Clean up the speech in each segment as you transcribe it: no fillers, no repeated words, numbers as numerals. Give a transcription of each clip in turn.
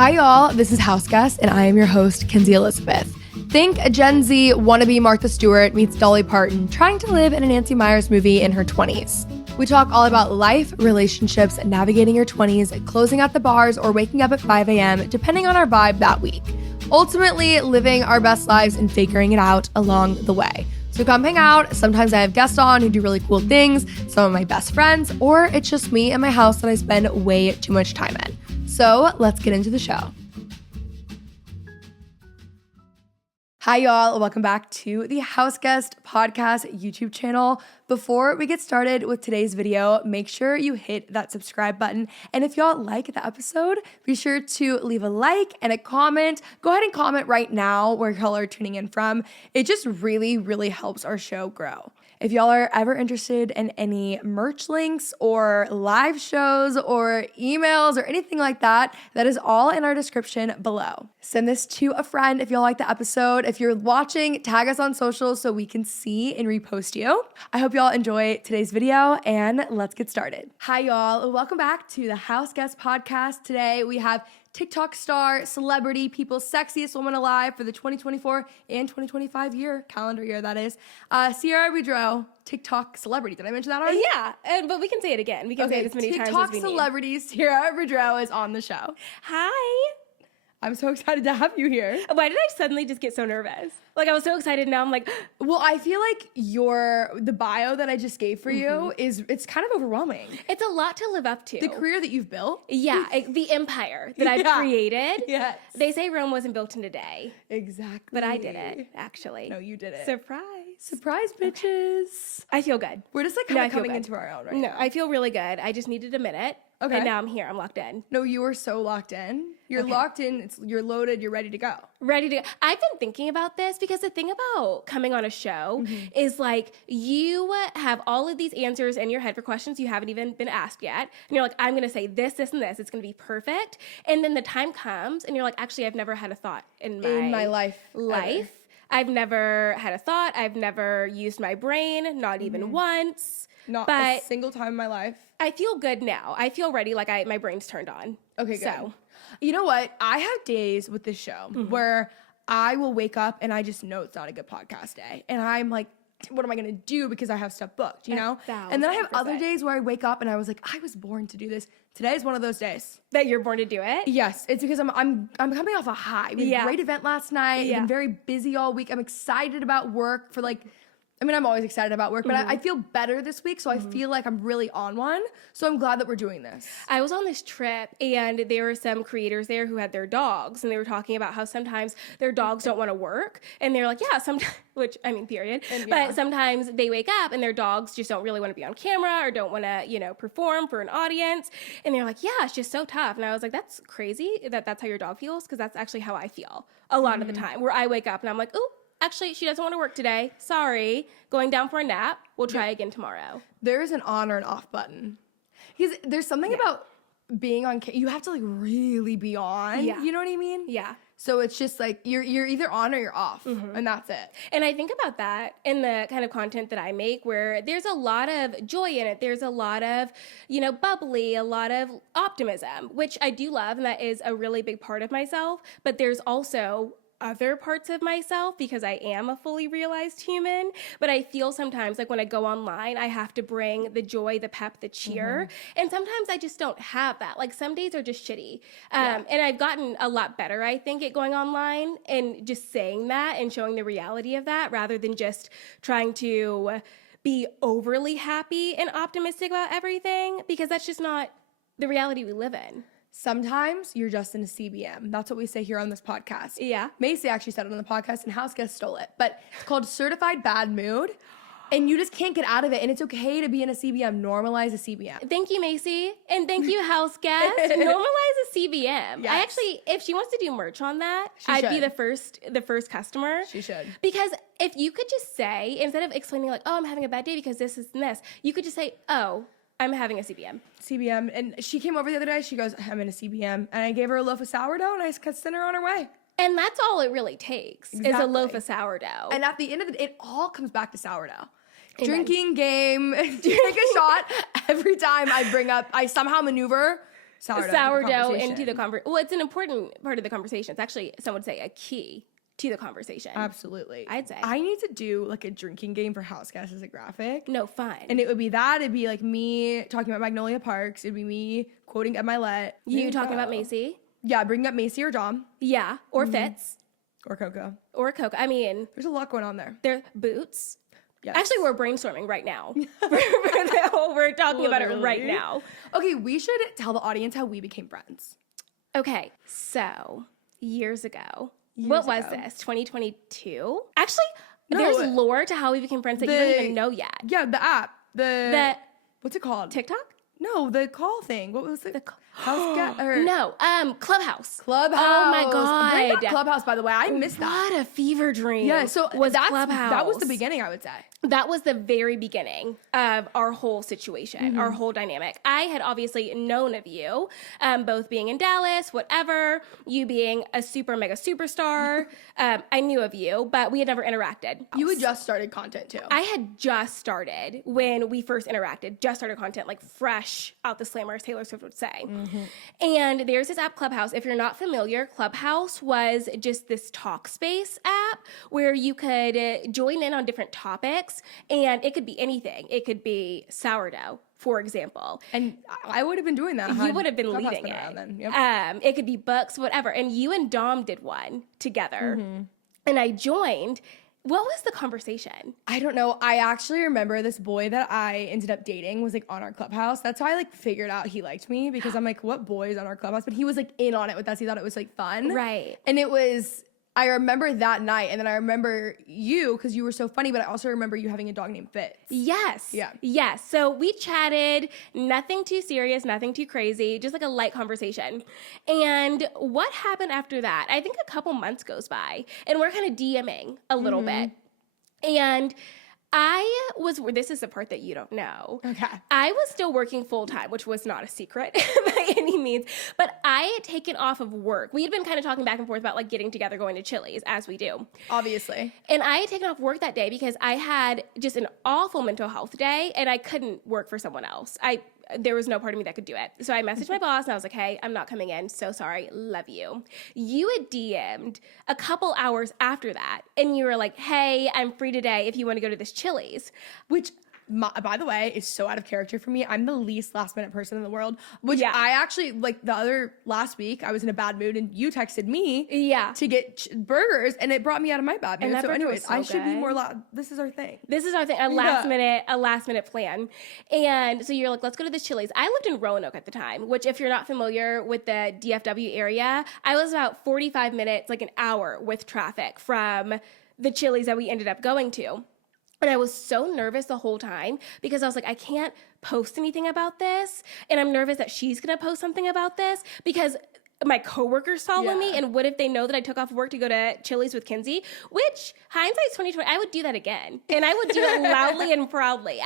Hi y'all, this is House Guest and I am your host, Kenzie Elizabeth. Think a Gen Z wannabe Martha Stewart meets Dolly Parton trying to live in a Nancy Meyers movie in her 20s. We talk all about life, relationships, navigating your 20s, closing at the bars, or waking up at 5 a.m., depending on our vibe that week. Ultimately, living our best lives and figuring it out along the way. So come hang out. Sometimes I have guests on who do really cool things, some of my best friends, or it's just me and my house that I spend way too much time in. So let's get into the show. Hi, y'all. Welcome back to the House Guest Podcast YouTube channel. Before we get started with today's video, make sure you hit that subscribe button. And if y'all like the episode, be sure to leave a like and a comment. Go ahead and comment right now where y'all are tuning in from. It just really, really helps our show grow. If y'all are ever interested in any merch links or live shows or emails or anything like that, that is all in our description below. Send this to a friend if y'all like the episode. If you're watching, tag us on social so we can see and repost you. I hope y'all enjoy today's video and let's get started. Hi y'all, welcome back to the House Guest Podcast. Today we have TikTok star, celebrity, people's sexiest woman alive for the 2024 and 2025 calendar year, that is. Sierra Boudreax, TikTok celebrity. Did I mention that already? Yeah, but we can say it again. We can say it as many times as we need. TikTok celebrity Sierra Boudreax is on the show. Hi. I'm so excited to have you here. Why did I suddenly just get so nervous? Like, I was so excited, now I'm like... Well, I feel like the bio that I just gave for you it's kind of overwhelming. It's a lot to live up to. The career that you've built. Yeah, the empire that I've created. Yes. They say Rome wasn't built in a day. Exactly. But I did it, actually. No, you did it. Surprise. Surprise, bitches. I feel good. We're just like kind of coming into our own right now. No, I feel really good. I just needed a minute. Okay. And now I'm here. I'm locked in. No, you are so locked in. You're locked in. You're loaded. You're ready to go. Ready to go. I've been thinking about this because the thing about coming on a show is like you have all of these answers in your head for questions you haven't even been asked yet. And you're like, I'm going to say this, this, and this. It's going to be perfect. And then the time comes and you're like, actually, I've never had a thought in my life. Ever. I've never had a thought. I've never used my brain, not even once. Not a single time in my life. I feel good now. I feel ready, like my brain's turned on. Okay, good. So, you know what? I have days with this show where I will wake up and I just know it's not a good podcast day. And I'm like, what am I going to do because I have stuff booked, you know? 1,000%. And then I have other days where I wake up and I was like, I was born to do this. Today is one of those days. That you're born to do it? Yes, it's because I'm coming off a high. We had a great event last night. I've been very busy all week. I'm excited about work for I'm always excited about work, but I feel better this week, so I feel like I'm really on one. So I'm glad that we're doing this. I was on this trip, and there were some creators there who had their dogs, and they were talking about how sometimes their dogs don't want to work, and they're like, yeah, sometimes, which, period. But sometimes they wake up, and their dogs just don't really want to be on camera or don't want to, perform for an audience. And they're like, yeah, it's just so tough. And I was like, that's crazy that that's how your dog feels, because that's actually how I feel a lot of the time, where I wake up, and I'm like, ooh, actually, she doesn't want to work today. Sorry. Going down for a nap. We'll try again tomorrow. There is an on or an off button. Because there's something about being on you have to really be on. Yeah. You know what I mean? Yeah. So it's just like you're either on or you're off. And that's it. And I think about that in the kind of content that I make where there's a lot of joy in it. There's a lot of, bubbly, a lot of optimism, which I do love. And that is a really big part of myself. But there's also other parts of myself because I am a fully realized human, but I feel sometimes like when I go online, I have to bring the joy, the pep, the cheer, and sometimes I just don't have that. Like some days are just shitty, and I've gotten a lot better, I think, at going online and just saying that and showing the reality of that rather than just trying to be overly happy and optimistic about everything because that's just not the reality we live in. Sometimes you're just in a CBM. That's what we say here on this podcast. Yeah. Macy actually said it on the podcast and House Guest stole it. But it's called Certified Bad Mood. And you just can't get out of it. And it's okay to be in a CBM. Normalize a CBM. Thank you, Macy. And thank you, House Guest. Normalize a CBM. Yes. I actually, if she wants to do merch on that, I'd be the first customer. She should. Because if you could just say, instead of explaining like, oh, I'm having a bad day because this and this, you could just say, oh, I'm having a CBM. CBM. And she came over the other day. She goes, I'm in a CBM. And I gave her a loaf of sourdough and I sent her on her way. And that's all it really takes is a loaf of sourdough. And at the end of the day, it all comes back to sourdough. Amen. Drinking game, take a shot every time I somehow maneuver sourdough into the conversation. Well, it's an important part of the conversation. It's actually, some would say, a key to the conversation. Absolutely. I'd say. I need to do like a drinking game for house guests as a graphic. No, fun. And it would be that. It'd be like me talking about Magnolia Parks. It'd be me quoting Ed Milet. You talking about Macy? Yeah, bringing up Macy or Dom. Yeah, or Fitz. Or Coco. Or Coco. I mean, there's a lot going on there. They're Boots. Yes. Actually, we're brainstorming right now. We're talking about it right now. Okay, we should tell the audience how we became friends. Okay, so years ago. What was this? 2022? Actually, there's lore to how we became friends that you don't even know yet. Yeah, the app. The what's it called? TikTok? No, the call thing. What was it? No, Clubhouse. Clubhouse. Oh my God. Bring back Clubhouse, by the way. I missed that. What a fever dream. Yeah, so was Clubhouse. That was the beginning, I would say. That was the very beginning of our whole situation, our whole dynamic. I had obviously known of you, both being in Dallas, whatever, you being a super mega superstar. I knew of you, but we had never interacted. You had just started content too. I had just started when we first interacted, just started content, like fresh out the slammer, as Taylor Swift would say. And there's this app, Clubhouse. If you're not familiar, Clubhouse was just this talk space app where you could join in on different topics, and it could be anything. It could be sourdough, for example. And I would have been doing that. You would have been leading it. Then. Yep. It could be books, whatever. And you and Dom did one together. And I joined. What was the conversation? I don't know. I actually remember this boy that I ended up dating was like on our Clubhouse. That's how I like figured out he liked me, because I'm like, what boy is on our Clubhouse? But he was like in on it with us. He thought it was like fun. Right. And it was, I remember that night, and then I remember you because you were so funny, but I also remember you having a dog named Fitz. Yes. Yeah. Yes. So we chatted, nothing too serious, nothing too crazy, just like a light conversation. And what happened after that? I think a couple months goes by, and we're kind of DMing a little bit. And this is the part that you don't know. Okay. I was still working full time, which was not a secret by any means, but I had taken off of work. We had been kind of talking back and forth about like getting together, going to Chili's, as we do. Obviously. And I had taken off work that day because I had just an awful mental health day, and I couldn't work for someone else. There was no part of me that could do it. So I messaged my boss and I was like, hey, I'm not coming in. So sorry. Love you. You had DM'd a couple hours after that, and you were like, hey, I'm free today if you want to go to this Chili's. Which, by the way, is so out of character for me. I'm the least last minute person in the world. Which I actually, like last week, I was in a bad mood and you texted me to get burgers, and it brought me out of my bad mood. So anyways, I should be more this is our thing. This is our thing, a last minute plan. And so you're like, let's go to this Chili's. I lived in Roanoke at the time, which if you're not familiar with the DFW area, I was about 45 minutes, like an hour with traffic from the Chili's that we ended up going to. And I was so nervous the whole time because I was like, I can't post anything about this. And I'm nervous that she's going to post something about this because my coworkers follow me. And what if they know that I took off work to go to Chili's with Kenzie? Which, hindsight's 2020, I would do that again. And I would do it loudly and proudly.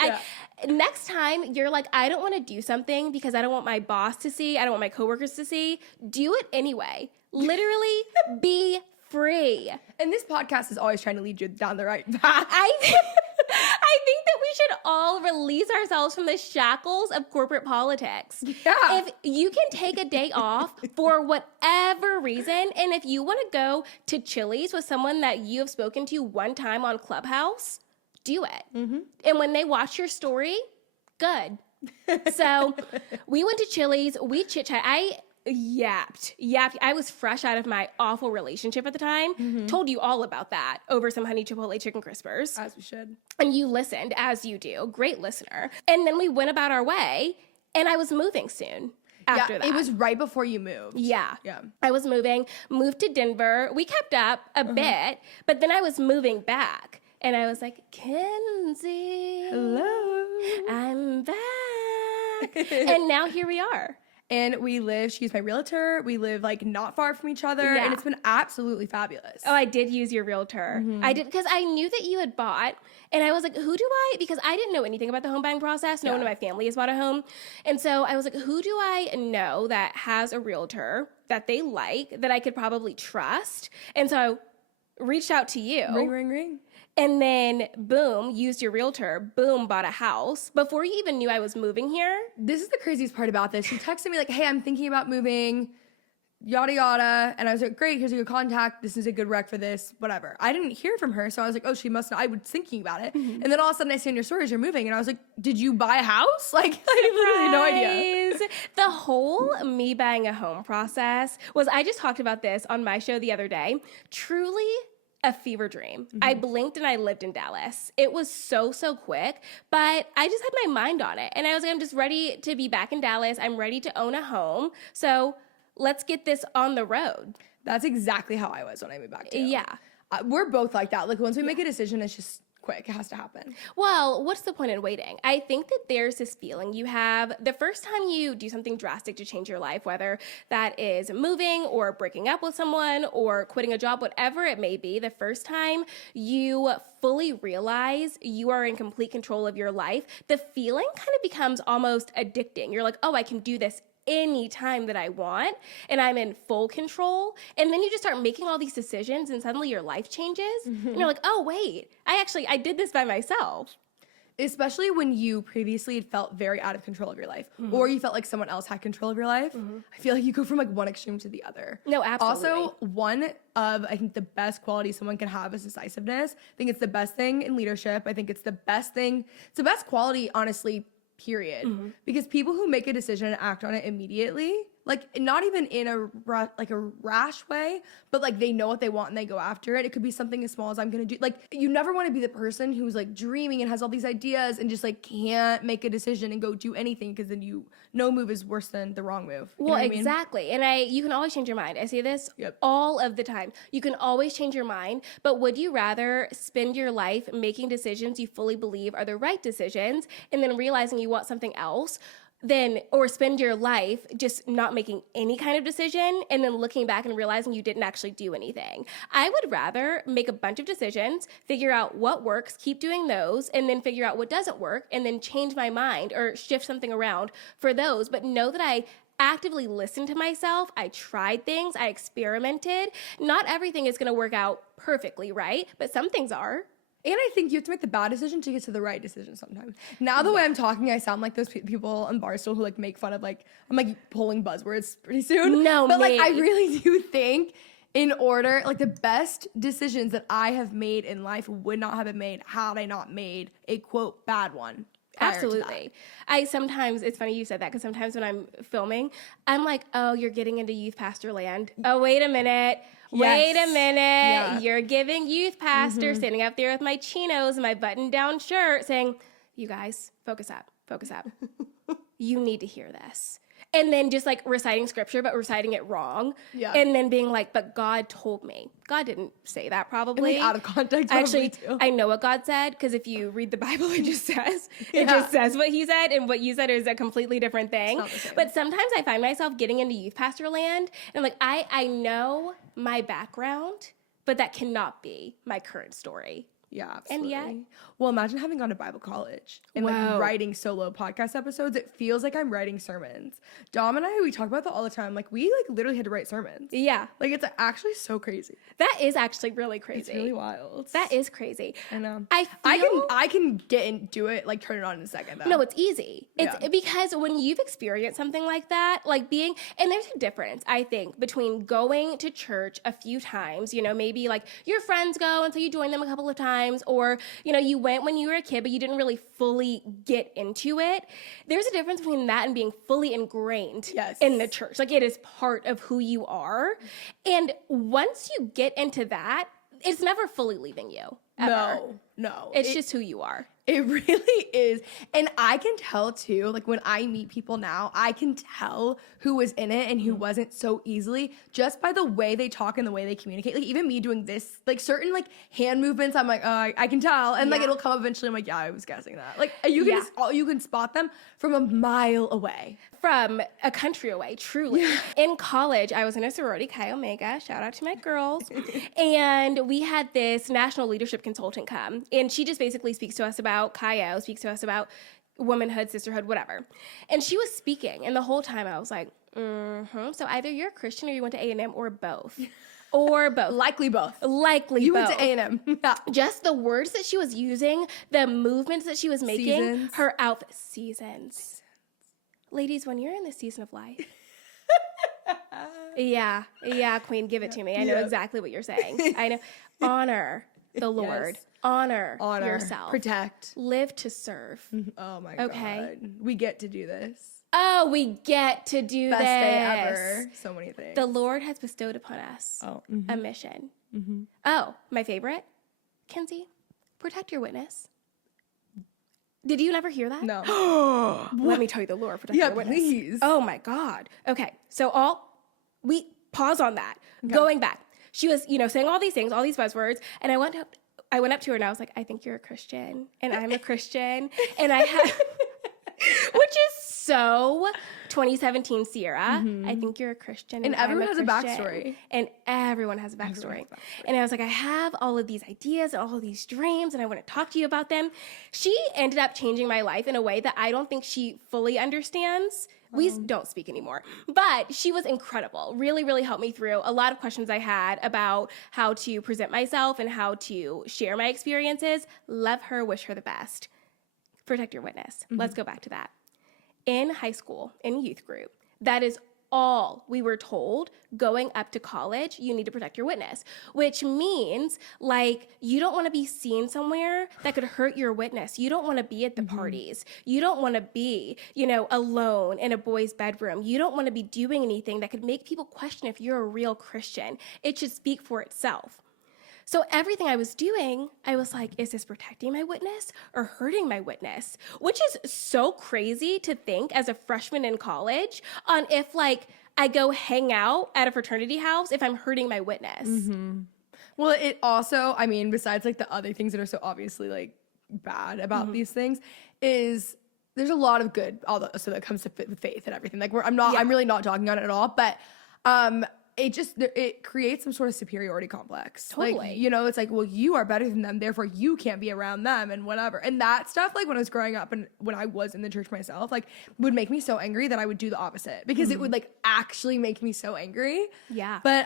Next time, you're like, I don't want to do something because I don't want my boss to see. I don't want my coworkers to see. Do it anyway. Literally be free. And this podcast is always trying to lead you down the right path. I think that we should all release ourselves from the shackles of corporate politics. Yeah. If you can take a day off for whatever reason, and if you want to go to Chili's with someone that you have spoken to one time on Clubhouse, do it. And when they watch your story, good. So we went to Chili's, we chit-chat. I yapped. I was fresh out of my awful relationship at the time. Told you all about that over some honey chipotle chicken crispers. As we should. And you listened, as you do. Great listener. And then we went about our way, and I was moving soon after that. It was right before you moved. Yeah. I was moved to Denver. We kept up a bit, but then I was moving back. And I was like, Kenzie. Hello. I'm back. And now here we are. And she's my realtor. We live like not far from each other. And it's been absolutely fabulous. Oh, I did use your realtor. I did, because I knew that you had bought, and I was like, because I didn't know anything about the home buying process. No one in my family has bought a home. And so I was like, who do I know that has a realtor that they like, that I could probably trust? And so I reached out to you. Ring, ring, ring. And then, boom, used your realtor, boom, bought a house before you even knew I was moving here. This is the craziest part about this. She texted me like, hey, I'm thinking about moving, yada, yada. And I was like, great, here's a good contact. This is a good rec for this, whatever. I didn't hear from her. So I was like, oh, she must not. I was thinking about it. And then all of a sudden I see on your stories you're moving. And I was like, did you buy a house? Like, I had literally no idea. The whole me buying a home process was, I just talked about this on my show the other day, truly a fever dream. I blinked and I lived in Dallas. It was so quick, but I just had my mind on it. And I was like, I'm just ready to be back in Dallas. I'm ready to own a home. So let's get this on the road. That's exactly how I was when I moved back to you. Yeah. We're both like that. Like once we make a decision, it's just quick. It has to happen. Well, what's the point in waiting? I think that there's this feeling you have the first time you do something drastic to change your life, whether that is moving or breaking up with someone or quitting a job, whatever it may be, the first time you fully realize you are in complete control of your life, the feeling kind of becomes almost addicting. You're like, oh, I can do this any time that I want and I'm in full control. And then you just start making all these decisions and suddenly your life changes. And you're like, oh, wait, I did this by myself. Especially when you previously had felt very out of control of your life or you felt like someone else had control of your life. I feel like you go from like one extreme to the other. No, absolutely. Also, one of, I think, the best qualities someone can have is decisiveness. I think it's the best thing in leadership. I think it's the best thing. It's the best quality, honestly, period. Because people who make a decision and act on it immediately, like not even in a rash way, but like they know what they want and they go after it. It could be something as small as I'm gonna do. Like you never want to be the person who's like dreaming and has all these ideas and just like can't make a decision and go do anything because then no move is worse than the wrong move. You know what exactly. I mean? And you can always change your mind. I say this all of the time. You can always change your mind, but would you rather spend your life making decisions you fully believe are the right decisions and then realizing you want something else? Or spend your life just not making any kind of decision and then looking back and realizing you didn't actually do anything. I would rather make a bunch of decisions, figure out what works, keep doing those, and then figure out what doesn't work and then change my mind or shift something around for those, but know that I actively listened to myself. I tried things. I experimented. Not everything is going to work out perfectly, right? But some things are. And I think you have to make the bad decision to get to the right decision sometimes. Now the way I'm talking, I sound like those people on Barstool who like make fun of like, I'm like pulling buzzwords pretty soon. But like I really do think in order, like the best decisions that I have made in life would not have been made had I not made a quote bad one. Absolutely. It's funny you said that because sometimes when I'm filming, I'm like, oh, you're getting into youth pastor land. Oh, wait a minute. Wait a minute. Yeah. You're giving youth pastor, standing up there with my chinos and my button down shirt saying, you guys, focus up. You need to hear this. And then just like reciting scripture, but reciting it wrong. Yeah. And then being like, but God told me. God didn't say that probably. And like out of context. Actually, too. I know what God said because if you read the Bible, it just says what he said, and what you said is a completely different thing. But sometimes I find myself getting into youth pastor land, and like I know my background, but that cannot be my current story. Yeah, absolutely. And yet, well, imagine having gone to Bible college and like writing solo podcast episodes. It feels like I'm writing sermons. Dom and I, we talk about that all the time. Like we like literally had to write sermons. Yeah. Like it's actually so crazy. That is actually really crazy. It's really wild. That is crazy. I know. I can get into it, like turn it on in a second though. No, it's easy. It's because when you've experienced something like that, like and there's a difference, I think, between going to church a few times, maybe like your friends go and so you join them a couple of times, or you went when you were a kid but you didn't really fully get into it. There's a difference between that and being fully ingrained in the church. Like it is part of who you are, and once you get into that, it's never fully leaving you ever. No, it's just who you are. It really is. And I can tell too, like when I meet people now, I can tell who was in it and who wasn't so easily just by the way they talk and the way they communicate. Like even me doing this, like certain like hand movements, I'm like, oh, I can tell. And like it'll come eventually. I'm like, yeah, I was guessing that. Like you can spot them from a mile away. From a country away, truly. Yeah. In college, I was in a sorority, Chi Omega, shout out to my girls. And we had this national leadership consultant come. And she just basically speaks to us about Chi O, speaks to us about womanhood, sisterhood, whatever. And she was speaking. And the whole time I was like, so either you're a Christian or you went to A&M or both. or both. Likely both. Likely You both. went to A&M. Just the words that she was using, the movements that she was making, Seasons. her outfit. Seasons. Ladies, when you're in the season of life. Yeah, queen, give it to me. I know exactly what you're saying. I know. Honor the Lord. Yes. Honor Honor. yourself. Protect. Live to serve. Oh my Okay. God. We get to do this. Oh, we get to do Best this. day ever. So many things. The Lord has bestowed upon us a mission. Oh, my favorite, Kenzie, protect your witness. Did you never hear that? No. Let me tell you the Lord, protect your witness. Please. Oh my God. Okay, so we pause on that. Okay. Going back, she was, saying all these things, all these buzzwords, and I went up to her and I was like, I think you're a Christian, and I'm a Christian, and I had, which is so 2017 Sierra. I think you're a Christian, And everyone has a Christian. backstory. And everyone has a backstory. And I was like, I have all of these ideas and all of these dreams, and I want to talk to you about them. She ended up changing my life in a way that I don't think she fully understands. We don't speak anymore. But she was incredible. Really, really helped me through a lot of questions I had about how to present myself and how to share my experiences. Love her, wish her the best. Protect your witness. Let's go back to that. In high school, in youth group, that is all we were told going up to college. You need to protect your witness, which means like you don't want to be seen somewhere that could hurt your witness. You don't want to be at the parties. You don't want to be, alone in a boy's bedroom. You don't want to be doing anything that could make people question if you're a real Christian. It should speak for itself. So everything I was doing, I was like, is this protecting my witness or hurting my witness? Which is so crazy to think as a freshman in college on if like I go hang out at a fraternity house, if I'm hurting my witness. Well, it also, besides like the other things that are so obviously like bad about these things, is there's a lot of good, so that comes to with faith and everything. Like I'm really not talking on it at all, but it creates some sort of superiority complex. Totally. Like, it's like, well, you are better than them, therefore you can't be around them and whatever. And that stuff, like when I was growing up and when I was in the church myself, like would make me so angry that I would do the opposite because it would like actually make me so angry. Yeah. But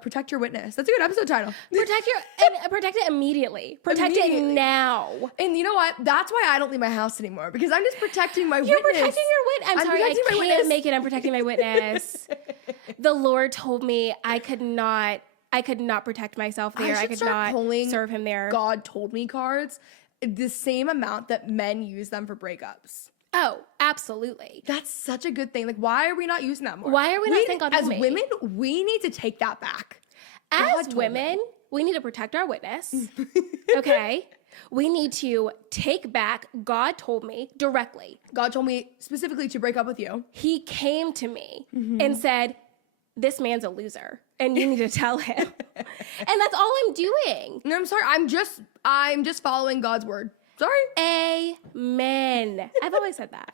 protect your witness. That's a good episode title. Protect it immediately. Protect it now. And you know what? That's why I don't leave my house anymore because I'm just protecting my You're witness. protecting your witness. I'm sorry, I can't make it. I'm protecting my witness. The Lord told me I could not protect myself there. I could not serve him there. God told me cards, the same amount that men use them for breakups. Oh, absolutely. That's such a good thing. Like, why are we not using that more? Why are we not saying God told me? As women, we need to take that back. As women, we need to protect our witness. Okay? We need to take back God told me directly. God told me specifically to break up with you. He came to me and said, this man's a loser and you need to tell him. And that's all I'm doing. No, I'm sorry. I'm just following God's word. Sorry. Amen. I've always said that.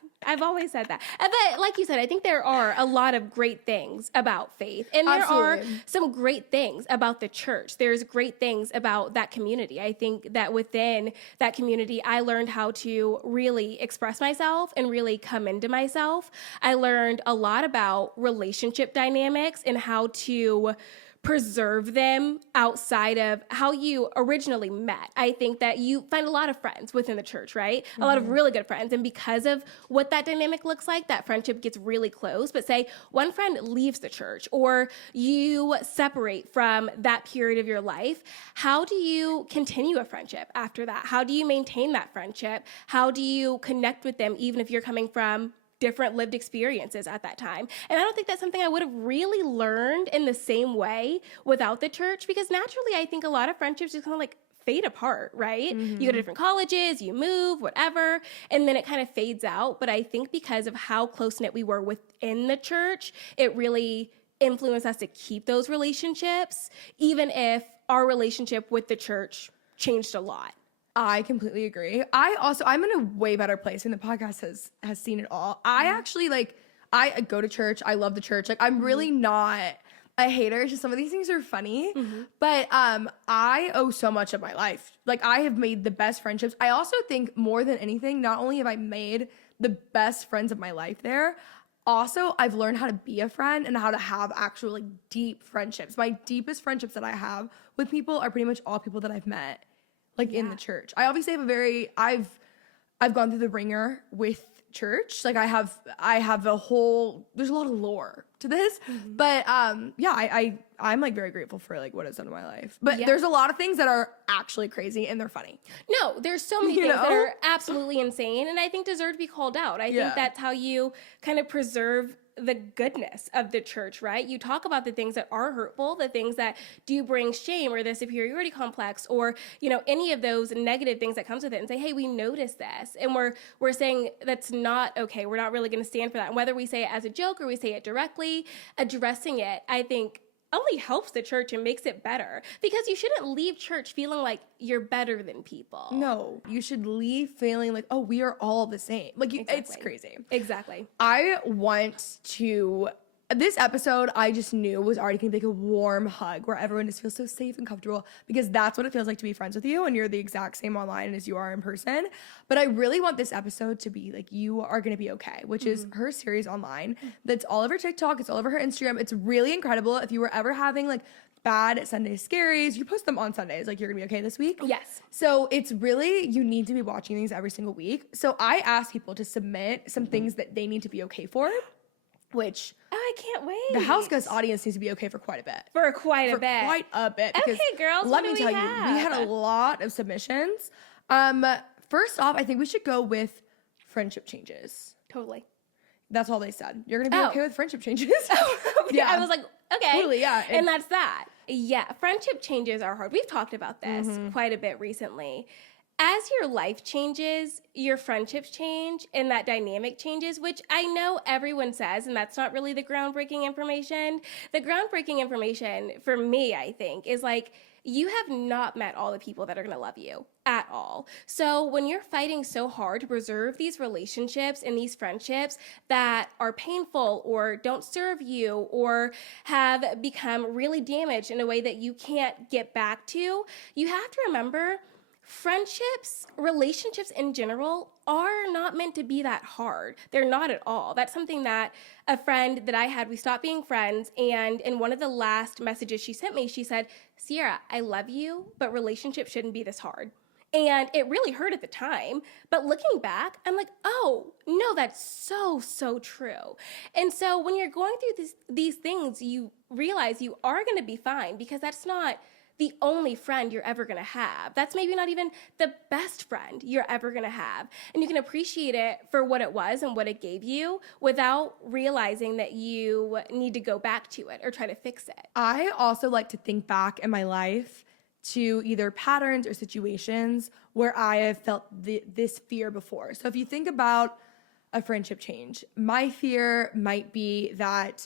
But like you said, I think there are a lot of great things about faith. And there are some great things about the church. There's great things about that community. I think that within that community, I learned how to really express myself and really come into myself. I learned a lot about relationship dynamics and how to preserve them outside of how you originally met. I think that you find a lot of friends within the church, right? A lot of really good friends. And because of what that dynamic looks like, that friendship gets really close. But say one friend leaves the church or you separate from that period of your life, how do you continue a friendship after that? How do you maintain that friendship? How do you connect with them even if you're coming from different lived experiences at that time? And I don't think that's something I would have really learned in the same way without the church, because naturally I think a lot of friendships just kind of like fade apart, right? You go to different colleges, you move, whatever, and then it kind of fades out. But I think because of how close-knit we were within the church, it really influenced us to keep those relationships, even if our relationship with the church changed a lot. I completely agree. I'm in a way better place, and the podcast has seen it all. I actually I go to church. I love the church. Like, I'm really not a hater. It's just some of these things are funny. But I owe so much of my life. Like, I have made the best friendships. I also think more than anything, not only have I made the best friends of my life there, also I've learned how to be a friend and how to have actual like deep friendships. My deepest friendships that I have with people are pretty much all people that I've met like in the church. I obviously have I've gone through the ringer with church. Like I have a whole, there's a lot of lore to this, but I'm like very grateful for like what it's done in my life. But there's a lot of things that are actually crazy and they're funny. No, there's so many things that are absolutely insane and I think deserve to be called out. I think that's how you kind of preserve the goodness of the church, right? You talk about the things that are hurtful, the things that do bring shame or the superiority complex or, you know, any of those negative things that comes with it and say, hey, we noticed this. And we're saying that's not okay. We're not really going to stand for that. And whether we say it as a joke or we say it directly, addressing it, I think only helps the church and makes it better because you shouldn't leave church feeling like you're better than people. No, you should leave feeling like, oh, we are all the same. Like, it's crazy. Exactly. I want to, this episode I just knew was already going to be like a warm hug where everyone just feels so safe and comfortable because that's what it feels like to be friends with you and you're the exact same online as you are in person. But I really want this episode to be like, you are going to be okay, which is her series online. That's all over TikTok. It's all over her Instagram. It's really incredible. If you were ever having like bad Sunday scaries, you post them on Sundays. Like, you're going to be okay this week. Yes. So it's really, you need to be watching these every single week. So I asked people to submit some things that they need to be okay for, which I can't wait. the house guest audience needs to be okay for quite a bit. For quite a bit. Quite a bit. Okay, girls, Let what me do tell we you, have? we had a lot of submissions. First off, I think we should go with friendship changes. Totally. That's all they said. You're going to be okay with friendship changes. Yeah. I was like, okay. Totally, yeah. And that's that. Yeah, friendship changes are hard. We've talked about this quite a bit recently. As your life changes, your friendships change and that dynamic changes, which I know everyone says, and that's not really the groundbreaking information. The groundbreaking information for me, I think, is like, you have not met all the people that are going to love you at all. So when you're fighting so hard to preserve these relationships and these friendships that are painful or don't serve you or have become really damaged in a way that you can't get back to, you have to remember friendships, relationships in general are not meant to be that hard. They're not at all. That's something that a friend that I had, we stopped being friends, and in one of the last messages she sent me, she said, Sierra, I love you, but relationships shouldn't be this hard. And it really hurt at the time. But looking back, I'm like, oh, no, that's so, so true. And so when you're going through these things, you realize you are going to be fine because that's not the only friend you're ever going to have. That's maybe not even the best friend you're ever going to have. And you can appreciate it for what it was and what it gave you without realizing that you need to go back to it or try to fix it. I also like to think back in my life to either patterns or situations where I have felt this fear before. So if you think about a friendship change, my fear might be that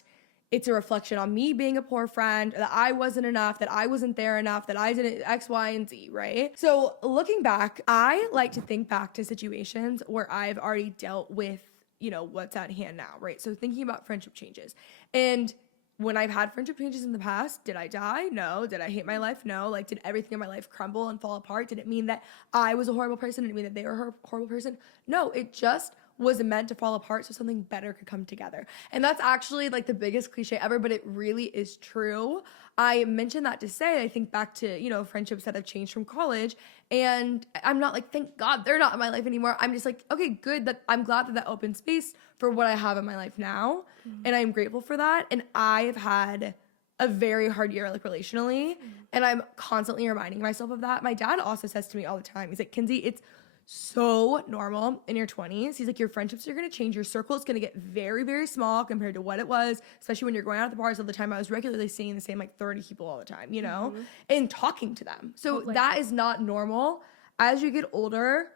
it's a reflection on me being a poor friend, that I wasn't enough, that I wasn't there enough, that I didn't X, Y, and Z, right? So looking back, I like to think back to situations where I've already dealt with, you know, what's at hand now, right? So thinking about friendship changes. And when I've had friendship changes in the past, did I die? No. Did I hate my life? No. Like, did everything in my life crumble and fall apart? Did it mean that I was a horrible person? Did it mean that they were a horrible person? No, it just was meant to fall apart so something better could come together. And that's actually like the biggest cliche ever, but it really is true. I mentioned that to say, I think back to, you know, friendships that have changed from college, and I'm not like, thank God they're not in my life anymore. I'm just like, okay, good, that I'm glad that opened space for what I have in my life now. And I'm grateful for that. And I have had a very hard year, like relationally, and I'm constantly reminding myself of that. My dad also says to me all the time, he's like, Kenzie, it's so normal in your 20s. He's like, your friendships are going to change. Your circle is going to get very, very small compared to what it was, especially when you're going out at the bars all the time. I was regularly seeing the same like 30 people all the time, you know, and talking to them. So that is not normal. As you get older,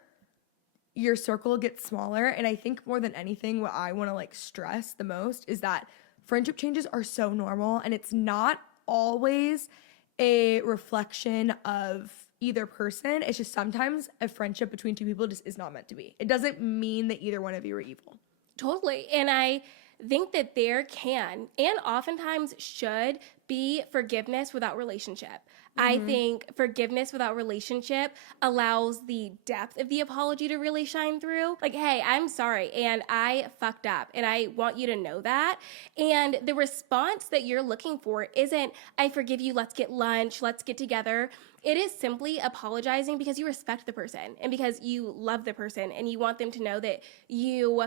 your circle gets smaller. And I think more than anything, what I want to like stress the most is that friendship changes are so normal, and it's not always a reflection of either person. It's just sometimes a friendship between two people just is not meant to be. It doesn't mean that either one of you are evil. Totally. And I think that there can and oftentimes should be forgiveness without relationship. I think forgiveness without relationship allows the depth of the apology to really shine through. Like, hey, I'm sorry and I fucked up and I want you to know that. And the response that you're looking for isn't, I forgive you, let's get lunch, let's get together. It is simply apologizing because you respect the person and because you love the person and you want them to know that you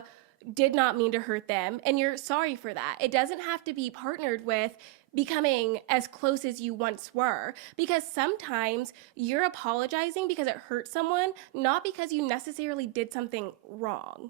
did not mean to hurt them and you're sorry for that. It doesn't have to be partnered with becoming as close as you once were, because sometimes you're apologizing because it hurt someone, not because you necessarily did something wrong.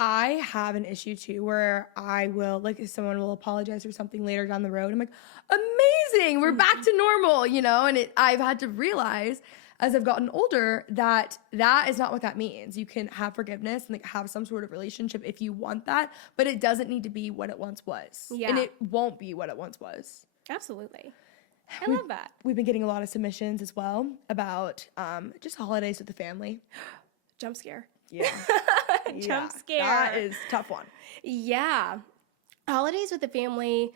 I have an issue too where I will, like, if someone will apologize for something later down the road, I'm like, amazing, we're back to normal, you know? And I've had to realize as I've gotten older that that is not what that means. You can have forgiveness and like have some sort of relationship if you want that, but it doesn't need to be what it once was. Yeah. And it won't be what it once was. Absolutely. I love that. We've been getting a lot of submissions as well about just holidays with the family. Jump scare. Yeah. Jump scare. That is a tough one. Yeah. Holidays with the family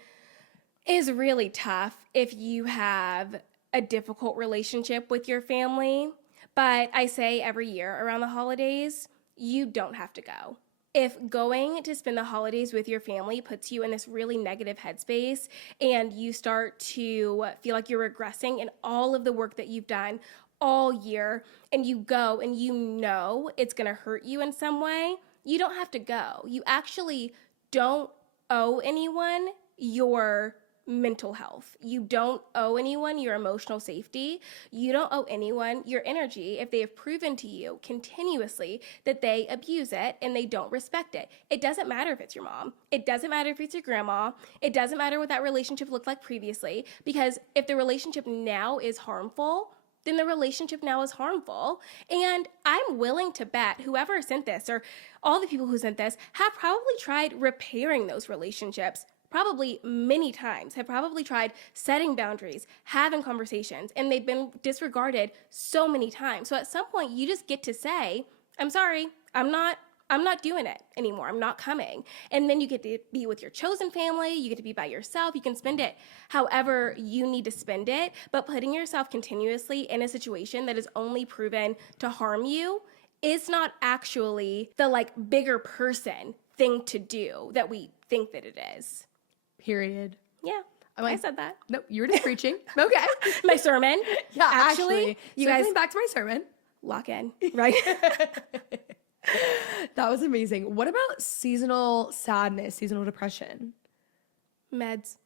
is really tough if you have a difficult relationship with your family. But I say every year around the holidays, you don't have to go. If going to spend the holidays with your family puts you in this really negative headspace and you start to feel like you're regressing in all of the work that you've done all year, and you go and you know it's going to hurt you in some way, you don't have to go. You actually don't owe anyone your mental health. You don't owe anyone your emotional safety. You don't owe anyone your energy if they have proven to you continuously that they abuse it and they don't respect it. It doesn't matter if it's your mom. It doesn't matter if it's your grandma. It doesn't matter what that relationship looked like previously, because if the relationship now is harmful, then the relationship now is harmful. And I'm willing to bet whoever sent this or all the people who sent this have probably tried repairing those relationships probably many times, have probably tried setting boundaries, having conversations, and they've been disregarded so many times. So at some point you just get to say, I'm sorry, I'm not doing it anymore. I'm not coming. And then you get to be with your chosen family. You get to be by yourself. You can spend it however you need to spend it. But putting yourself continuously in a situation that is only proven to harm you is not actually the like bigger person thing to do that we think that it is. Period. Yeah. I said that. No, you were just preaching. Okay. My sermon. Yeah, actually you guys back to my sermon. Lock in, right? That was amazing. What about seasonal sadness, seasonal depression? Meds.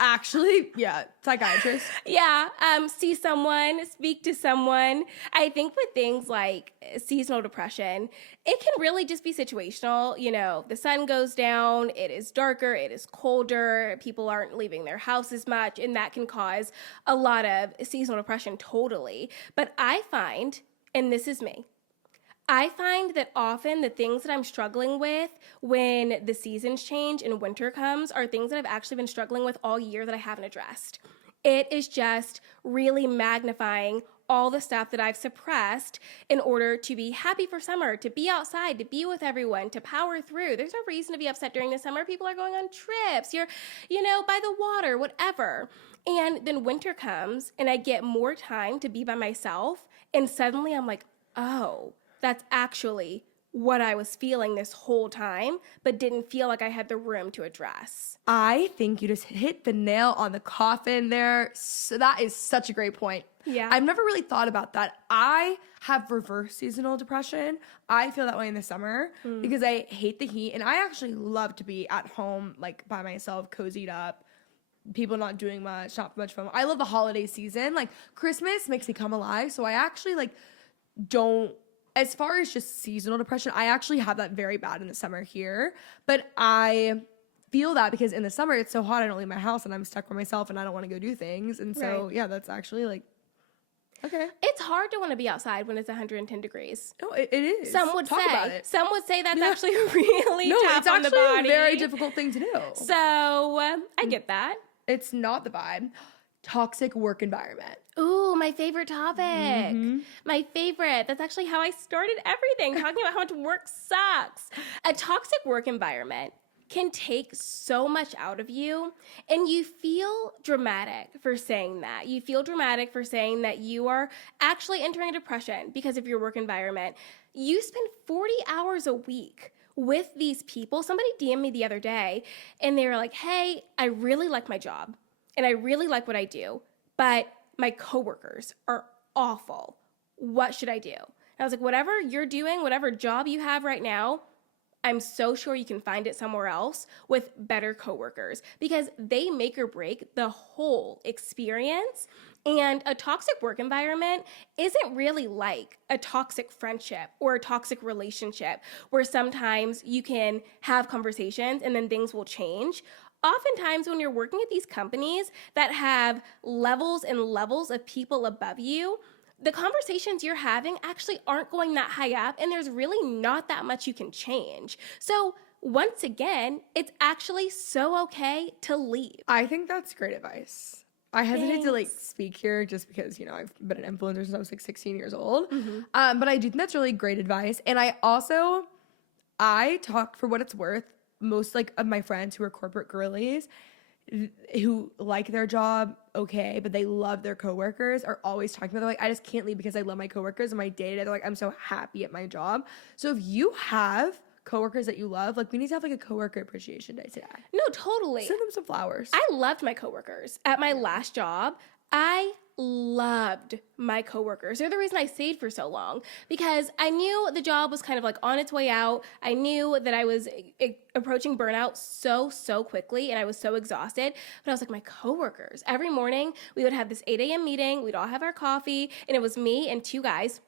Actually, yeah, psychiatrist. Yeah, see someone, speak to someone. I think with things like seasonal depression, it can really just be situational. You know, the sun goes down, it is darker, it is colder, people aren't leaving their house as much, and that can cause a lot of seasonal depression totally. But I find, and this is me, I find that often the things that I'm struggling with when the seasons change and winter comes are things that I've actually been struggling with all year that I haven't addressed. It is just really magnifying all the stuff that I've suppressed in order to be happy for summer, to be outside, to be with everyone, to power through. There's no reason to be upset during the summer. People are going on trips. You're, by the water, whatever. And then winter comes and I get more time to be by myself. And suddenly I'm like, oh, that's actually what I was feeling this whole time, but didn't feel like I had the room to address. I think you just hit the nail on the coffin there. So that is such a great point. Yeah. I've never really thought about that. I have reverse seasonal depression. I feel that way in the summer because I hate the heat, and I actually love to be at home, like by myself, cozied up, people not doing much, not much fun. I love the holiday season. Like Christmas makes me come alive, so I actually don't. As far as just seasonal depression, I actually have that very bad in the summer here. But I feel that because in the summer, it's so hot, I don't leave my house and I'm stuck by myself and I don't want to go do things. And so, yeah, that's actually okay. It's hard to want to be outside when it's 110 degrees. No, it is. Some would Talk say. about it. Some would say that's actually really tough on the body. It's actually a very difficult thing to do. So I get that. It's not the vibe. toxic work environment. Ooh, my favorite topic. My favorite. That's actually how I started everything, talking about how much work sucks. A toxic work environment can take so much out of you, and you feel dramatic for saying that. You feel dramatic for saying that you are actually entering a depression because of your work environment. You spend 40 hours a week with these people. Somebody DM'd me the other day, and they were like, hey, I really like my job, and I really like what I do, but my coworkers are awful. What should I do? And I was like, whatever you're doing, whatever job you have right now, I'm so sure you can find it somewhere else with better coworkers, because they make or break the whole experience. And a toxic work environment isn't really like a toxic friendship or a toxic relationship where sometimes you can have conversations and then things will change. Oftentimes when you're working at these companies that have levels and levels of people above you, the conversations you're having actually aren't going that high up, and there's really not that much you can change. So once again, it's actually so okay to leave. I think that's great advice. I hesitate to speak here just because, I've been an influencer since I was 16 years old. But I do think that's really great advice. And I talk, for what it's worth, most of my friends who are corporate girlies who like their job, okay, but they love their coworkers, are always talking about, they're like, I just can't leave because I love my coworkers and my day-to-day, they're like, I'm so happy at my job. So if you have coworkers that you love, we need to have a coworker appreciation day today. No, totally. Send them some flowers. I loved my coworkers. At my last job, I loved my coworkers. They're the reason I stayed for so long, because I knew the job was kind of on its way out. I knew that I was approaching burnout so quickly, and I was so exhausted. But I was like, my coworkers, every morning we would have this 8 a.m. meeting. We'd all have our coffee, and it was me and 2 guys.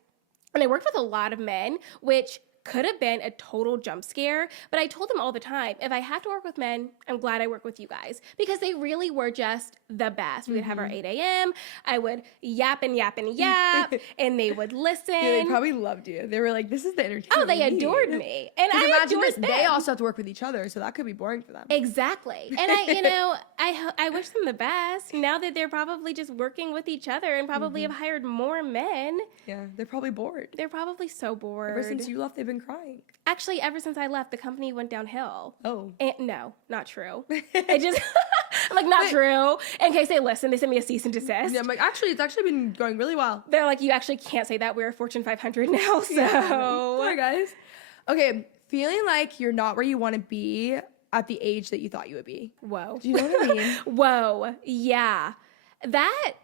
And I worked with a lot of men, which could have been a total jump scare, but I told them all the time, if I have to work with men, I'm glad I work with you guys, because they really were just the best. We would have our 8 a.m. I would yap, and and they would listen. Yeah, they probably loved you. They were like, this is the entertainment. Oh, they adored me. And I imagine adored this, them. they also have to work with each other, so that could be boring for them. Exactly. And I wish them the best, now that they're probably just working with each other and probably have hired more men. Yeah, they're probably bored. They're probably so bored. Ever since you left, they've been crying. Actually, ever since I left, the company went downhill. Oh. And no, not true. It just, not true. In case they listen, they sent me a cease and desist. Yeah, I'm actually, it's actually been going really well. They're like, you actually can't say that. We're a Fortune 500 now, so. Yeah. Sorry, guys. Okay, feeling like you're not where you want to be at the age that you thought you would be. Whoa. Do you know what I mean? Whoa. Yeah. That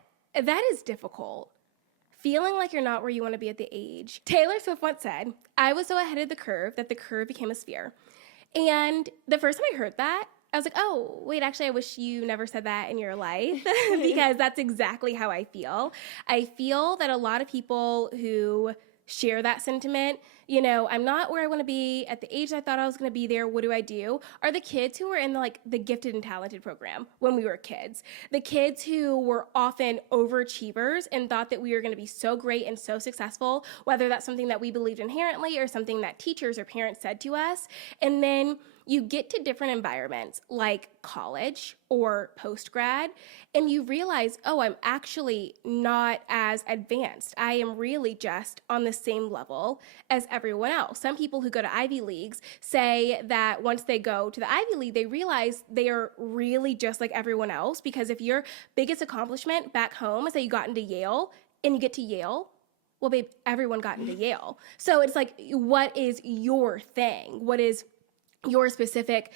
is difficult. Feeling like you're not where you want to be at the age. Taylor Swift once said, I was so ahead of the curve that the curve became a sphere. And the first time I heard that, I was like, oh, wait, actually, I wish you never said that in your life, because that's exactly how I feel. I feel that a lot of people who share that sentiment, I'm not where I want to be at the age I thought I was going to be there. What do I do? Are the kids who were in the gifted and talented program when we were kids. The kids who were often overachievers and thought that we were going to be so great and so successful, whether that's something that we believed inherently or something that teachers or parents said to us. And then you get to different environments like college or post-grad, and you realize, oh, I'm actually not as advanced. I am really just on the same level as everyone else. Some people who go to Ivy Leagues say that once they go to the Ivy League, they realize they are really just like everyone else, because if your biggest accomplishment back home is that you got into Yale and you get to Yale, well, babe, everyone got into Yale. So it's like, what is your thing? What is your specific,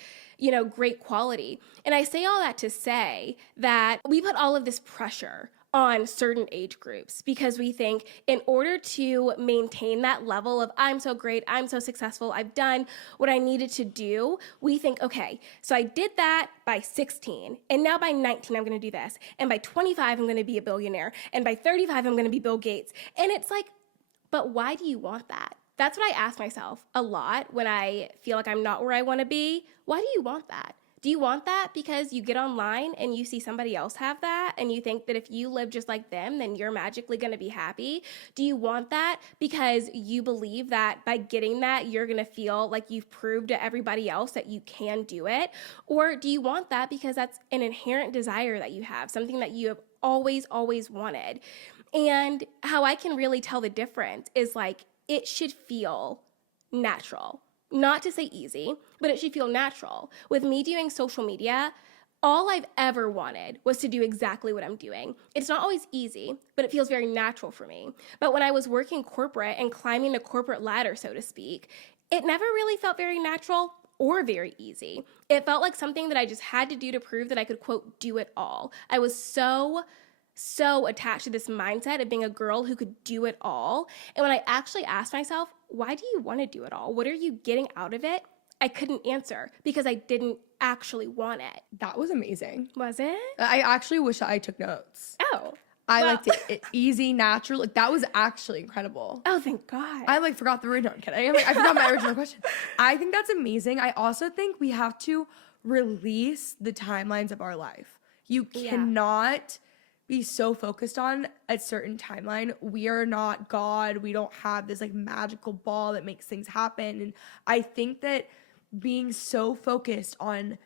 great quality? And I say all that to say that we put all of this pressure on certain age groups because we think in order to maintain that level of I'm so great, I'm so successful, I've done what I needed to do, we think, okay, so I did that by 16, and now by 19 I'm going to do this, and by 25 I'm going to be a billionaire, and by 35 I'm going to be Bill Gates. And it's like, but why do you want that? That's what I ask myself a lot when I feel like I'm not where I want to be. Why do you want that? Do you want that because you get online and you see somebody else have that and you think that if you live just like them, then you're magically going to be happy? Do you want that because you believe that by getting that, you're going to feel like you've proved to everybody else that you can do it? Or do you want that because that's an inherent desire that you have, something that you have always, always wanted? And how I can really tell the difference is like, it should feel natural. Not to say easy, but it should feel natural. With me doing social media, all I've ever wanted was to do exactly what I'm doing. It's not always easy, but it feels very natural for me. But when I was working corporate and climbing the corporate ladder, so to speak, it never really felt very natural or very easy. It felt like something that I just had to do to prove that I could, quote, do it all. I was so attached to this mindset of being a girl who could do it all. And when I actually asked myself, why do you want to do it all? What are you getting out of it? I couldn't answer because I didn't actually want it. That was amazing. Was it? I actually wish I took notes. Oh. I liked it easy, natural. Like, that was actually incredible. Oh, thank God. I forgot the original. I'm kidding. I forgot my original question. I think that's amazing. I also think we have to release the timelines of our life. You cannot be so focused on a certain timeline. We are not God. We don't have this like magical ball that makes things happen. And I think that being so focused on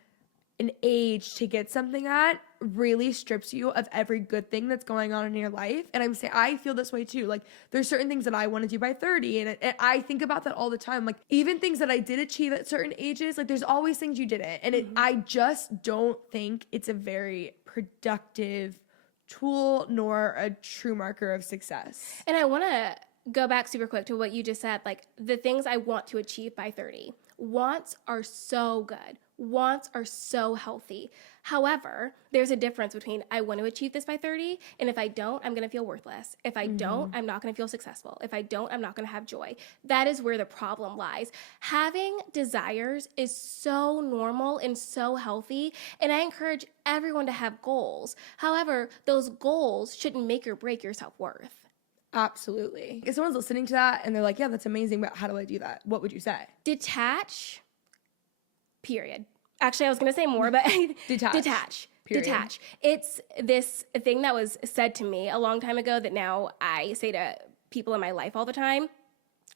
an age to get something at really strips you of every good thing that's going on in your life. And I'm saying, I feel this way too. Like, there's certain things that I want to do by 30. And I think about that all the time. Like, even things that I did achieve at certain ages, like, there's always things you didn't. And I just don't think it's a very productive tool nor a true marker of success. And I want to go back super quick to what you just said, like the things I want to achieve by 30. Wants are so good. Wants are so healthy. However, there's a difference between I want to achieve this by 30, and if I don't, I'm going to feel worthless. If I don't, I'm not going to feel successful. If I don't, I'm not going to have joy. That is where the problem lies. Having desires is so normal and so healthy, and I encourage everyone to have goals. However, those goals shouldn't make or break your self-worth. Absolutely. If someone's listening to that and they're like, yeah, that's amazing, but how do I do that? What would you say? Detach, period. Actually, I was going to say more, but detach. Period. Detach. It's this thing that was said to me a long time ago that now I say to people in my life all the time.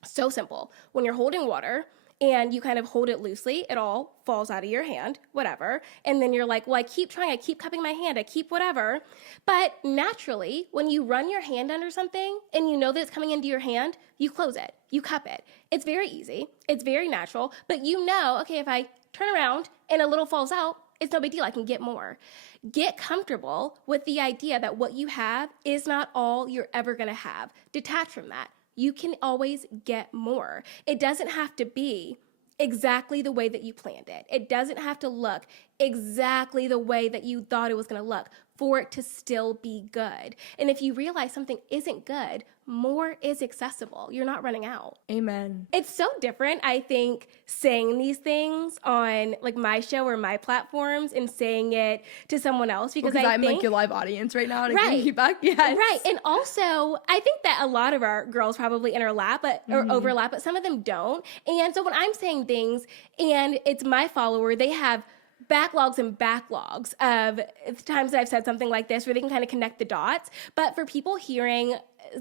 So simple. When you're holding water and you kind of hold it loosely, it all falls out of your hand, whatever. And then you're like, well, I keep trying, I keep cupping my hand, I keep whatever. But naturally, when you run your hand under something and you know that it's coming into your hand, you close it, you cup it. It's very easy, it's very natural, but you know, okay, if I turn around and a little falls out, it's no big deal, I can get more. Get comfortable with the idea that what you have is not all you're ever gonna have. Detach from that. You can always get more. It doesn't have to be exactly the way that you planned it. It doesn't have to look exactly the way that you thought it was going to look for it to still be good. And if you realize something isn't good, more is accessible. You're not running out. Amen. It's so different, I think, saying these things on like my show or my platforms and saying it to someone else because I'm like your live audience right now and I can feedback. Yes. Right. And also, I think that a lot of our girls probably overlap, but some of them don't. And so when I'm saying things and it's my follower, they have backlogs and backlogs of times that I've said something like this where they can kind of connect the dots. But for people hearing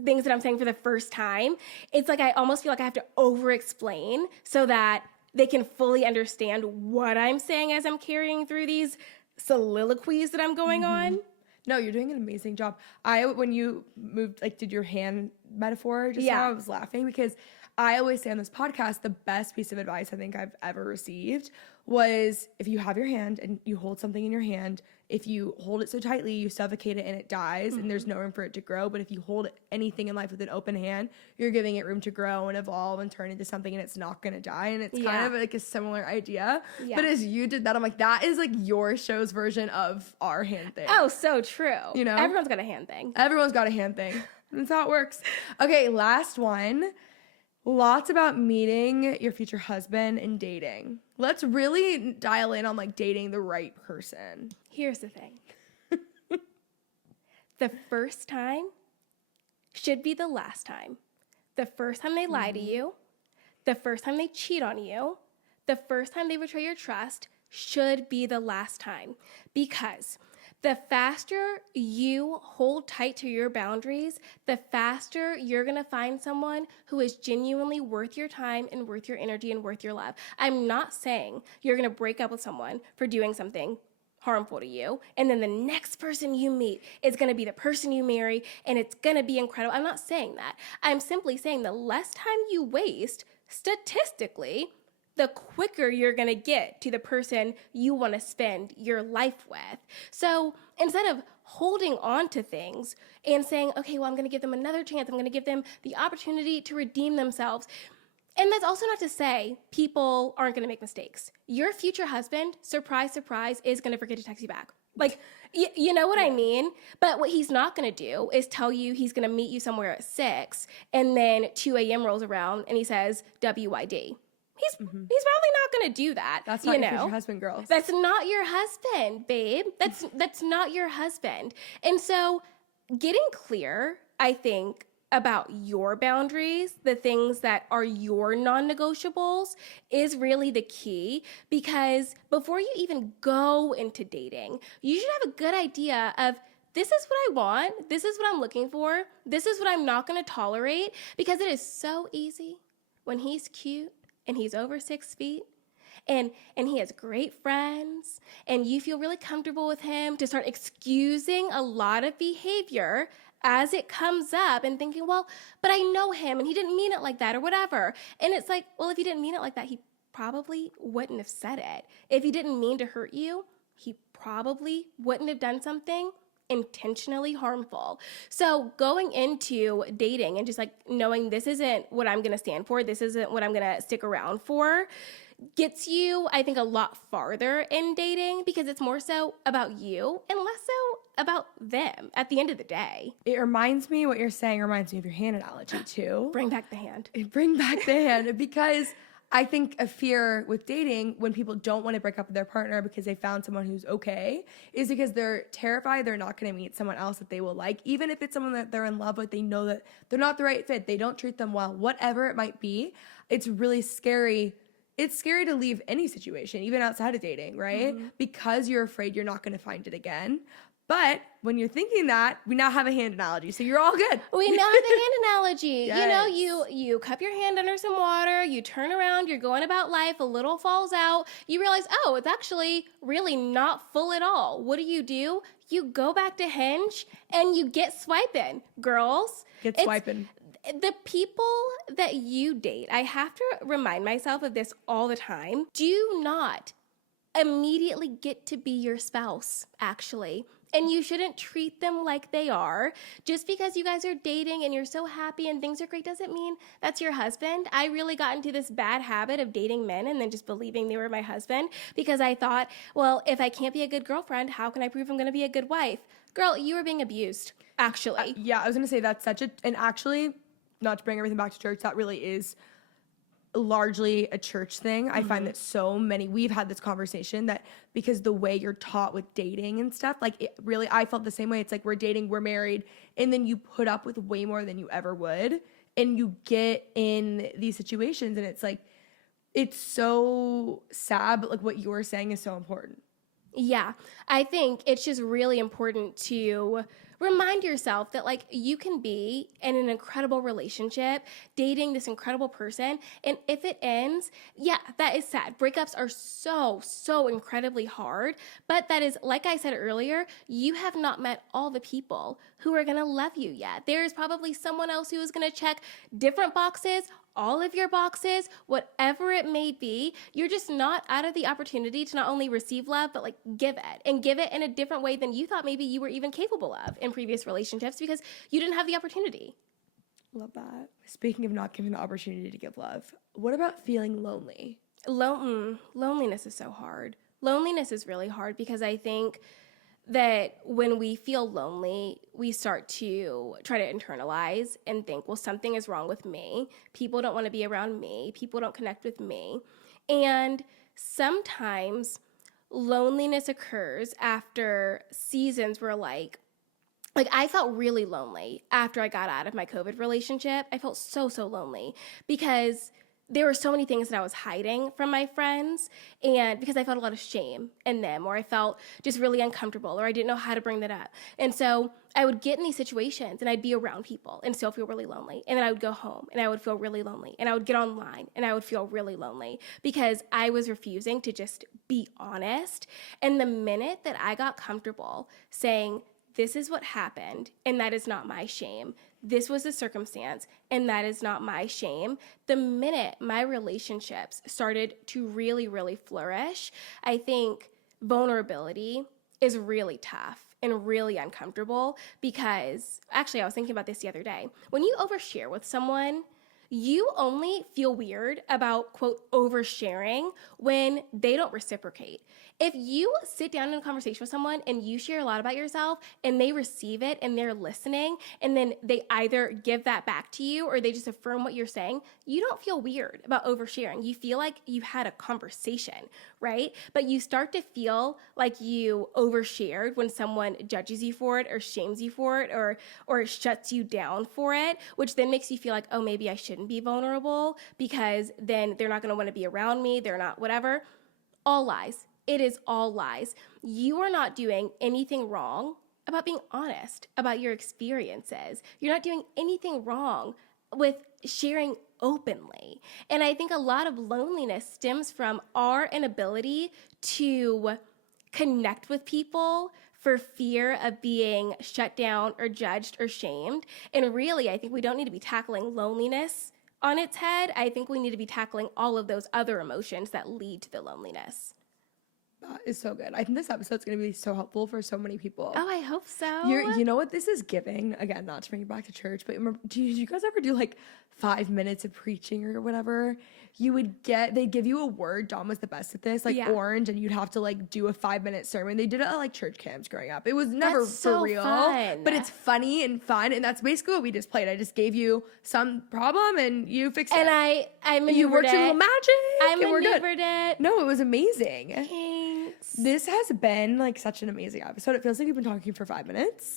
things that I'm saying for the first time, it's like I almost feel like I have to over-explain so that they can fully understand what I'm saying as I'm carrying through these soliloquies that I'm going on. No, you're doing an amazing job. When you moved, like, did your hand metaphor just now, I was laughing because I always say on this podcast, the best piece of advice I think I've ever received was if you have your hand and you hold something in your hand, if you hold it so tightly, you suffocate it and it dies and there's no room for it to grow. But if you hold anything in life with an open hand, you're giving it room to grow and evolve and turn into something and it's not going to die. And it's kind of like a similar idea. Yeah. But as you did that, I'm like, that is like your show's version of our hand thing. Oh, so true. You know? Everyone's got a hand thing. Everyone's got a hand thing. That's how it works. Okay, last one. Lots about meeting your future husband and dating. Let's really dial in on like dating the right person. Here's the thing. The first time should be the last time. The first time they lie to you, the first time they cheat on you, the first time they betray your trust should be the last time, because the faster you hold tight to your boundaries, the faster you're going to find someone who is genuinely worth your time and worth your energy and worth your love. I'm not saying you're going to break up with someone for doing something harmful to you, and then the next person you meet is going to be the person you marry, and it's going to be incredible. I'm not saying that. I'm simply saying the less time you waste, statistically, the quicker you're going to get to the person you want to spend your life with. So instead of holding on to things and saying, okay, well, I'm going to give them another chance, I'm going to give them the opportunity to redeem themselves. And that's also not to say people aren't going to make mistakes. Your future husband, surprise, surprise, is going to forget to text you back. Like, you know what I mean? But what he's not going to do is tell you he's going to meet you somewhere at 6, and then 2 a.m. rolls around and he says, WYD. He's probably not going to do that. That's not your future husband, girls. That's not your husband, babe. That's not your husband. And so getting clear, I think, about your boundaries, the things that are your non-negotiables, is really the key, because before you even go into dating, you should have a good idea of, this is what I want, this is what I'm looking for, this is what I'm not going to tolerate, because it is so easy when he's cute and he's over 6 feet and he has great friends and you feel really comfortable with him to start excusing a lot of behavior as it comes up and thinking, well, but I know him and he didn't mean it like that or whatever. And it's like, well, if he didn't mean it like that, he probably wouldn't have said it. If he didn't mean to hurt you, he probably wouldn't have done something intentionally harmful. So going into dating and just like knowing this isn't what I'm going to stand for, this isn't what I'm going to stick around for, gets you, I think, a lot farther in dating, because it's more so about you and less so about them at the end of the day. It reminds me, what you're saying reminds me of your hand analogy too. Bring back the hand. Bring back the hand, because I think a fear with dating, when people don't want to break up with their partner because they found someone who's okay, is because they're terrified they're not going to meet someone else that they will like. Even if it's someone that they're in love with, they know that they're not the right fit, they don't treat them well, whatever it might be. It's really scary. It's scary to leave any situation, even outside of dating, right? Because you're afraid you're not going to find it again. But when you're thinking that, we now have a hand analogy, so you're all good. We now have the hand analogy. Yes. You know, you cup your hand under some water, you turn around, you're going about life, a little falls out, you realize, oh, it's actually really not full at all. What do? You go back to Hinge and you get swiping, girls. Get swiping. The people that you date, I have to remind myself of this all the time, do not immediately get to be your spouse, actually. And you shouldn't treat them like they are. Just because you guys are dating and you're so happy and things are great doesn't mean that's your husband. I really got into this bad habit of dating men and then just believing they were my husband, because I thought, well, if I can't be a good girlfriend, how can I prove I'm going to be a good wife? Girl, you were being abused, actually. Yeah, I was going to say that's and actually, not to bring everything back to church, that really is largely a church thing. I find that so many, we've had this conversation that because the way you're taught with dating and stuff, like it really, I felt the same way. It's like we're dating, we're married, and then you put up with way more than you ever would, and you get in these situations, and it's like, it's so sad, but like what you were saying is so important. Yeah, I think it's just really important to remind yourself that like you can be in an incredible relationship, dating this incredible person, and if it ends, yeah, that is sad. Breakups are so incredibly hard, but that is, like I said earlier, you have not met all the people who are gonna love you yet. There is probably someone else who is gonna check different boxes, all of your boxes, whatever it may be. You're just not out of the opportunity to not only receive love, but like give it, and give it in a different way than you thought maybe you were even capable of in previous relationships, because you didn't have the opportunity. Love that. Speaking of not giving the opportunity to give love, what about feeling lonely? Loneliness is so hard. Loneliness is really hard, because I think that when we feel lonely, we start to try to internalize and think, well, something is wrong with me. People don't want to be around me. People don't connect with me. And sometimes loneliness occurs after seasons where like I felt really lonely after I got out of my COVID relationship. I felt so lonely, because there were so many things that I was hiding from my friends, and because I felt a lot of shame in them, or I felt just really uncomfortable, or I didn't know how to bring that up. And so I would get in these situations and I'd be around people and still feel really lonely. And then I would go home and I would feel really lonely. And I would get online and I would feel really lonely because I was refusing to just be honest. And the minute that I got comfortable saying, this is what happened, and that is not my shame. This was the circumstance, and that is not my shame. The minute my relationships started to really, really flourish, I think vulnerability is really tough and really uncomfortable because, actually, I was thinking about this the other day. When you overshare with someone, you only feel weird about, quote, oversharing when they don't reciprocate. If you sit down in a conversation with someone and you share a lot about yourself and they receive it and they're listening and then they either give that back to you or they just affirm what you're saying, you don't feel weird about oversharing. You feel like you had a conversation, right? But you start to feel like you overshared when someone judges you for it or shames you for it or shuts you down for it, which then makes you feel like, oh, maybe I shouldn't be vulnerable because then they're not going to want to be around me. They're not whatever. All lies. It is all lies. You are not doing anything wrong about being honest about your experiences. You're not doing anything wrong with sharing openly. And I think a lot of loneliness stems from our inability to connect with people for fear of being shut down or judged or shamed. And really, I think we don't need to be tackling loneliness on its head. I think we need to be tackling all of those other emotions that lead to the loneliness. That is so good. I think this episode's going to be so helpful for so many people. Oh, I hope so. You know what this is giving? Again, not to bring it back to church, but remember, did you guys ever do like 5 minutes of preaching or whatever? They'd give you a word. Dawn was the best at this, like orange, and you'd have to like do a 5-minute sermon. They did it at like church camps growing up. It was never for real, but it's funny and fun, and that's basically what we just played. I just gave you some problem and you fixed it. And I maneuvered you worked your little magic. I maneuvered it. No, it was amazing. Thanks. This has been like such an amazing episode. It feels like we've been talking for 5 minutes.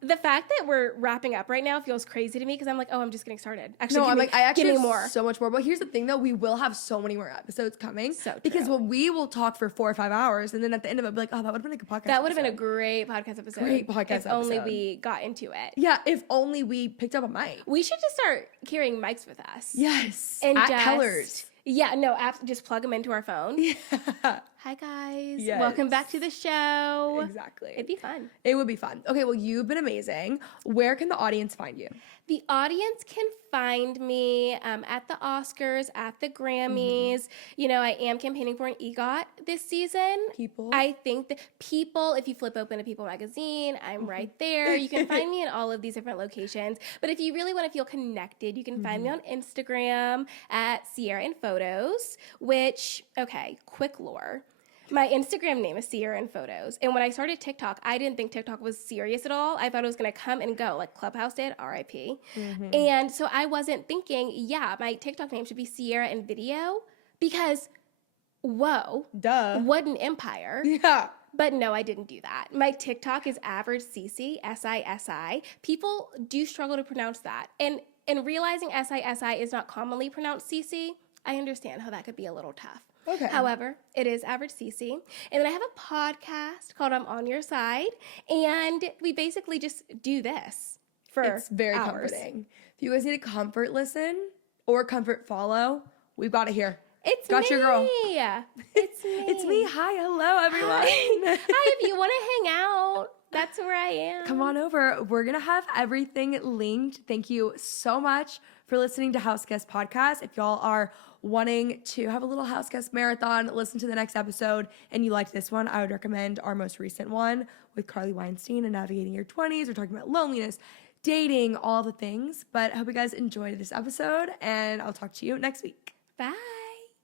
The fact that we're wrapping up right now feels crazy to me because I'm like, oh, I'm just getting started. Actually, I actually have more. So much more. But here's the thing, though, we will have so many more episodes coming. So true. Because we will talk for 4 or 5 hours, and then at the end of it, I'll be like, oh, that would have been a good podcast. That would have been a great podcast episode. If only we got into it. Yeah, if only we picked up a mic. We should just start carrying mics with us. Yes. And at Kellers. Yeah, no, just plug them into our phone. Yeah. Hi, guys. Yes. Welcome back to the show. Exactly. It'd be fun. It would be fun. Okay, well, you've been amazing. Where can the audience find you? The audience can find me at the Oscars, at the Grammys. Mm-hmm. I am campaigning for an EGOT this season. People. I think that People, if you flip open to People magazine, I'm right there. You can find me in all of these different locations. But if you really want to feel connected, you can find me on Instagram at Sierra in Photos, which, okay, quick lore. My Instagram name is Sierra in Photos. And when I started TikTok, I didn't think TikTok was serious at all. I thought it was going to come and go like Clubhouse did, RIP. Mm-hmm. And so I wasn't thinking, my TikTok name should be Sierra in Video because, whoa. Duh. What an empire. Yeah. But no, I didn't do that. My TikTok is average Sisi, S-I-S-I. People do struggle to pronounce that. And realizing S-I-S-I is not commonly pronounced Sisi, I understand how that could be a little tough. Okay. However, it is average Cece. And then I have a podcast called I'm On Your Side. And we basically just do this for It's very hours. comforting. If you guys need a comfort listen or comfort follow, we've got it here. Got your girl. It's me. It's me. Hi. Hello, everyone. Hi, if you want to hang out, that's where I am. Come on over. We're going to have everything linked. Thank you so much for listening to House Guest Podcast. If y'all are wanting to have a little House Guest marathon, listen to the next episode, and you liked this one, I would recommend our most recent one with Carly Weinstein and Navigating Your 20s. We're talking about loneliness, dating, all the things. But I hope you guys enjoyed this episode, and I'll talk to you next week. Bye.